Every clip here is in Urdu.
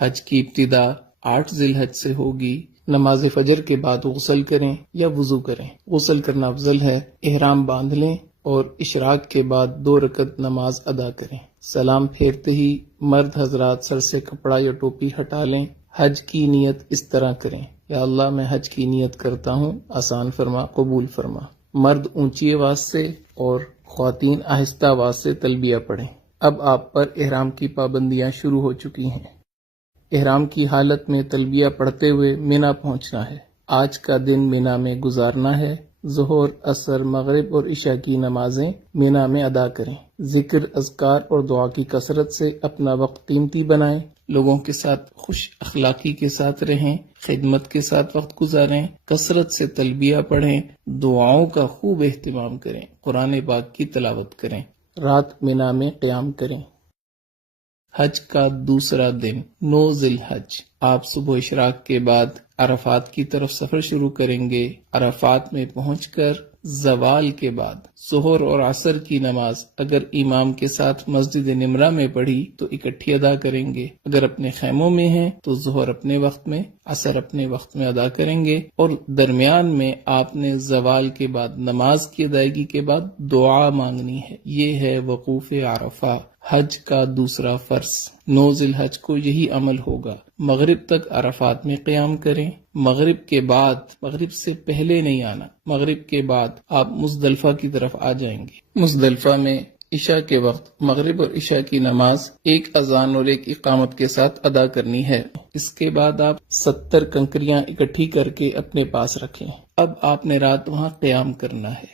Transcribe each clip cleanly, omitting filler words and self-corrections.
حج کی ابتدا 8 ذی الحج سے ہوگی۔ نماز فجر کے بعد غسل کریں یا وضو کریں، غسل کرنا افضل ہے۔ احرام باندھ لیں اور اشراق کے بعد 2 رکعت نماز ادا کریں۔ سلام پھیرتے ہی مرد حضرات سر سے کپڑا یا ٹوپی ہٹا لیں۔ حج کی نیت اس طرح کریں: یا اللہ میں حج کی نیت کرتا ہوں، آسان فرما، قبول فرما۔ مرد اونچی آواز سے اور خواتین آہستہ آواز سے تلبیہ پڑھیں۔ اب آپ پر احرام کی پابندیاں شروع ہو چکی ہیں۔ احرام کی حالت میں تلبیہ پڑھتے ہوئے مینا پہنچنا ہے۔ آج کا دن مینا میں گزارنا ہے۔ ظہر، عصر، مغرب اور عشاء کی نمازیں مینا میں ادا کریں۔ ذکر، اذکار اور دعا کی کثرت سے اپنا وقت قیمتی بنائیں۔ لوگوں کے ساتھ خوش اخلاقی کے ساتھ رہیں، خدمت کے ساتھ وقت گزاریں، کثرت سے تلبیہ پڑھیں، دعاؤں کا خوب اہتمام کریں، قرآن پاک کی تلاوت کریں، رات مینا میں قیام کریں۔ حج کا دوسرا دن 9 ذی الحج، آپ صبح اشراق کے بعد عرفات کی طرف سفر شروع کریں گے۔ عرفات میں پہنچ کر زوال کے بعد ظہر اور عصر کی نماز اگر امام کے ساتھ مسجد نمرہ میں پڑھی تو اکٹھی ادا کریں گے۔ اگر اپنے خیموں میں ہیں تو ظہر اپنے وقت میں، عصر اپنے وقت میں ادا کریں گے، اور درمیان میں آپ نے زوال کے بعد نماز کی ادائیگی کے بعد دعا مانگنی ہے۔ یہ ہے وقوف عرفہ، حج کا دوسرا فرض۔ 9 ذی الحج کو یہی عمل ہوگا۔ مغرب تک عرفات میں قیام کریں۔ مغرب کے بعد، مغرب سے پہلے نہیں آنا، مغرب کے بعد آپ مزدلفہ کی طرف آ جائیں گے۔ مزدلفہ میں عشاء کے وقت مغرب اور عشاء کی نماز ایک اذان اور ایک اقامت کے ساتھ ادا کرنی ہے۔ اس کے بعد آپ 70 کنکریاں اکٹھی کر کے اپنے پاس رکھیں۔ اب آپ نے رات وہاں قیام کرنا ہے۔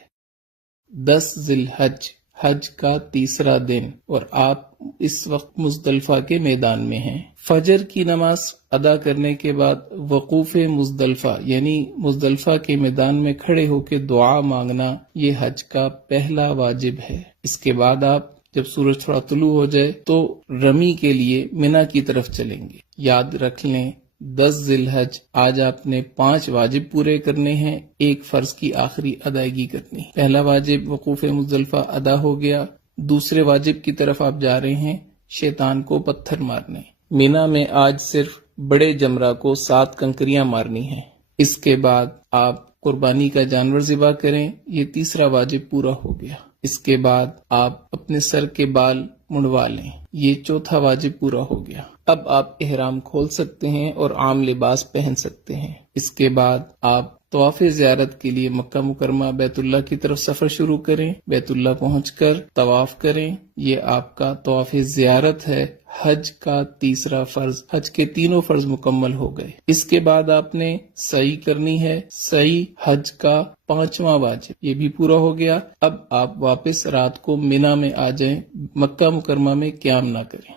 10 ذی الحج، حج کا تیسرا دن، اور آپ اس وقت مزدلفہ کے میدان میں ہیں۔ فجر کی نماز ادا کرنے کے بعد وقوف مزدلفہ یعنی مزدلفہ کے میدان میں کھڑے ہو کے دعا مانگنا، یہ حج کا پہلا واجب ہے۔ اس کے بعد آپ جب سورج تھوڑا طلوع ہو جائے تو رمی کے لیے مینا کی طرف چلیں گے۔ یاد رکھ لیں 10 ذی الحج آج آپ نے 5 واجب پورے کرنے ہیں، ایک فرض کی آخری ادائیگی کرنی ہے۔ پہلا واجب وقوف مزدلفہ ادا ہو گیا۔ دوسرے واجب کی طرف آپ جا رہے ہیں، شیطان کو پتھر مارنے۔ مینا میں آج صرف بڑے جمرہ کو 7 کنکریاں مارنی ہیں۔ اس کے بعد آپ قربانی کا جانور ذبح کریں، یہ تیسرا واجب پورا ہو گیا۔ اس کے بعد آپ اپنے سر کے بال منڈوا لیں، یہ چوتھا واجب پورا ہو گیا۔ اب آپ احرام کھول سکتے ہیں اور عام لباس پہن سکتے ہیں۔ اس کے بعد آپ طواف زیارت کے لیے مکہ مکرمہ بیت اللہ کی طرف سفر شروع کریں۔ بیت اللہ پہنچ کر طواف کریں، یہ آپ کا طواف زیارت ہے۔ حج کا تیسرا فرض، حج کے تینوں فرض مکمل ہو گئے۔ اس کے بعد آپ نے سعی کرنی ہے، سعی حج کا 5واں واجب، یہ بھی پورا ہو گیا۔ اب آپ واپس رات کو مینا میں آ جائیں، مکہ مکرمہ میں قیام نہ کریں۔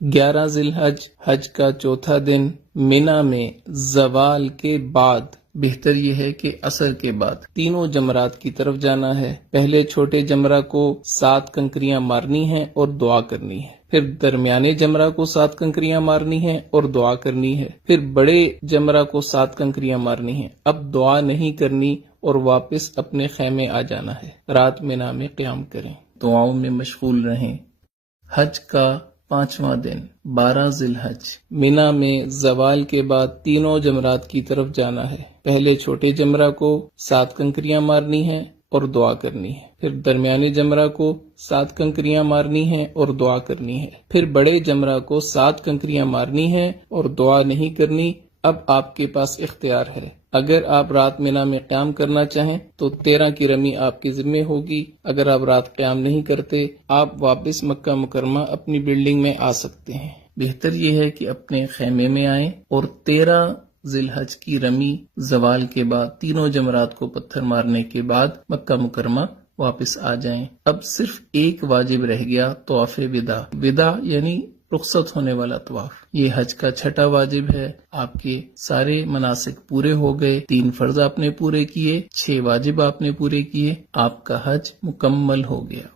11 ذی الحج، حج کا چوتھا دن، مینا میں زوال کے بعد، بہتر یہ ہے کہ عصر کے بعد، تینوں جمرات کی طرف جانا ہے۔ پہلے چھوٹے جمرہ کو 7 کنکریاں مارنی ہیں اور دعا کرنی ہے، پھر درمیانے جمرہ کو 7 کنکریاں مارنی ہیں اور دعا کرنی ہے، پھر بڑے جمرہ کو 7 کنکریاں مارنی ہیں۔ اب دعا نہیں کرنی اور واپس اپنے خیمے آ جانا ہے۔ رات مینا میں قیام کریں، دعاؤں میں مشغول رہیں۔ حج کا 5واں دن، 12 ذی الحج، مینا میں زوال کے بعد تینوں جمرات کی طرف جانا ہے۔ پہلے چھوٹے جمرہ کو 7 کنکریاں مارنی ہیں اور دعا کرنی ہے، پھر درمیانے جمرہ کو 7 کنکریاں مارنی ہیں اور دعا کرنی ہے، پھر بڑے جمرہ کو 7 کنکریاں مارنی ہیں اور دعا نہیں کرنی۔ اب آپ کے پاس اختیار ہے، اگر آپ رات مینا میں قیام کرنا چاہیں تو 13 کی رمی آپ کے ذمہ ہوگی۔ اگر آپ رات قیام نہیں کرتے، آپ واپس مکہ مکرمہ اپنی بلڈنگ میں آ سکتے ہیں۔ بہتر یہ ہے کہ اپنے خیمے میں آئیں اور 13 ذی الحج کی رمی زوال کے بعد تینوں جمرات کو پتھر مارنے کے بعد مکہ مکرمہ واپس آ جائیں۔ اب صرف ایک واجب رہ گیا، طواف وداع۔ وداع یعنی رخصت ہونے والا طواف، یہ حج کا 6واں واجب ہے۔ آپ کے سارے مناسک پورے ہو گئے، 3 فرض آپ نے پورے کیے، 6 واجب آپ نے پورے کیے، آپ کا حج مکمل ہو گیا۔